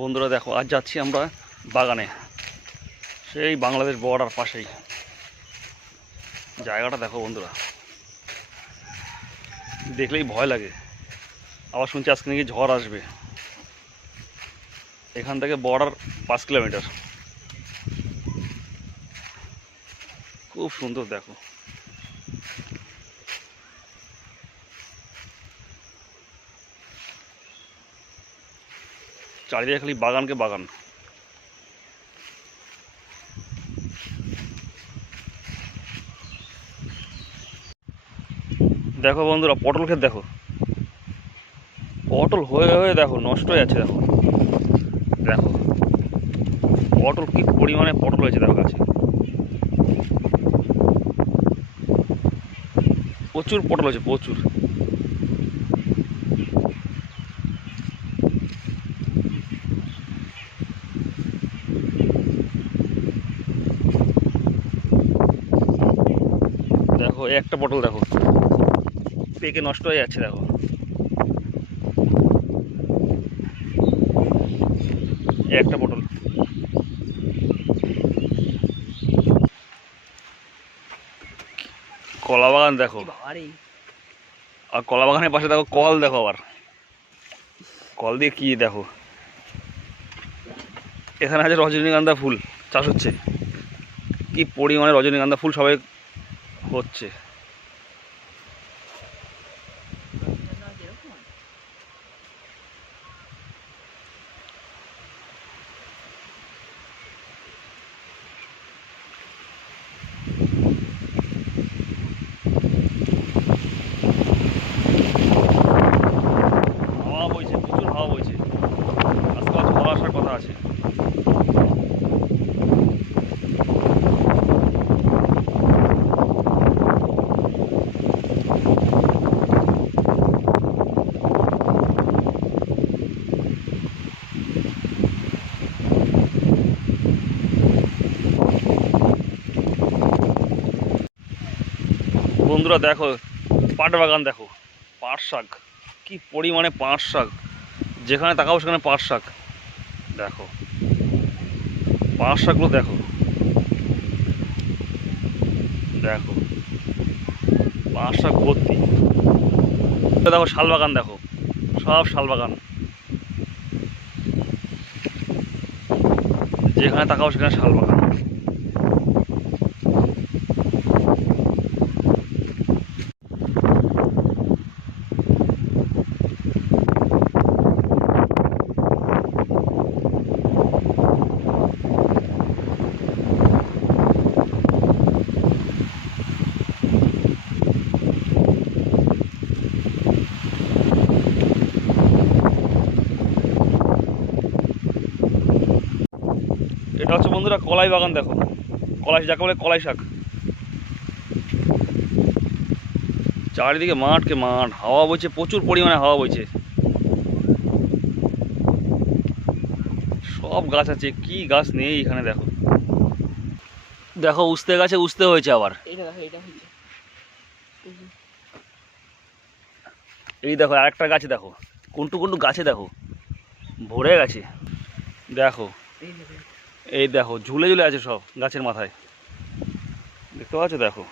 বন্ধুরা দেখো, আজ যাচ্ছি আমরা বাগানে, সেই বাংলাদেশ বর্ডার পাশেই। জায়গাটা দেখো বন্ধুরা, দেখলেই ভয় লাগে। আবার শুনছি আজকে নাকি ঝড় আসবে। এখান থেকে বর্ডার 5 কিলোমিটার। খুব সুন্দর দেখো। চারিদিকে খালি বাগানকে বাগান। দেখো বন্ধুরা, পটল ক্ষেত দেখো, পটল হয়ে হয়ে দেখো নষ্ট হয়ে যাচ্ছে। দেখো দেখো পটল কি পরিমাণে পটল হয়েছে দেখো গাছে। প্রচুর পটল হয়েছে, প্রচুর। দেখো একটা পটল দেখো পেকে নষ্ট হয়ে যাচ্ছে। দেখো একটা পটল। কলা বাগান দেখো, আর কলা বাগানের পাশে দেখো কল। দেখো আবার কল দিয়ে কি দেখো, এখানে আছে রজনীগন্ধা ফুল চাষ হচ্ছে। কি পরিমাণে রজনীগন্ধা ফুল সবাই হচ্ছে। হাওয়া বইছে, প্রচুর হাওয়া বইছে। আজকে ঝড় আসার কথা আছে। বন্ধুরা দেখো, পাট বাগান দেখো, পাট শাক, কি পরিমাণে পাট শাক। যেখানে তাকাবো সেখানে পাট শাক। দেখো পাট শাকগুলো দেখো, দেখো পাট শাক ভর্তি। দেখো শাল বাগান দেখো, সব শাল বাগান। যেখানে তাকাবো সেখানে শাল বাগান। এটা হচ্ছে বন্ধুরা কলাই বাগান। দেখো কলাই, যাকে বলে কলাই শাক। চারিদিকে মাঠকে মাঠ, হাওয়া বইছে, প্রচুর পরিমাণে হাওয়া বইছে। সব গাছ আছে, কি গাছ নেই এখানে। দেখো দেখো উস্তে গাছে উস্তে হয়েছে আবার। এই দেখো আরেকটা গাছে দেখো, কুন্টু কুন্টু গাছে দেখো ভরে গেছে। দেখো এই দেখো ঝুলে ঝুলে আছে সব গাছের মাথায়, দেখতে পাচ্ছ? দেখো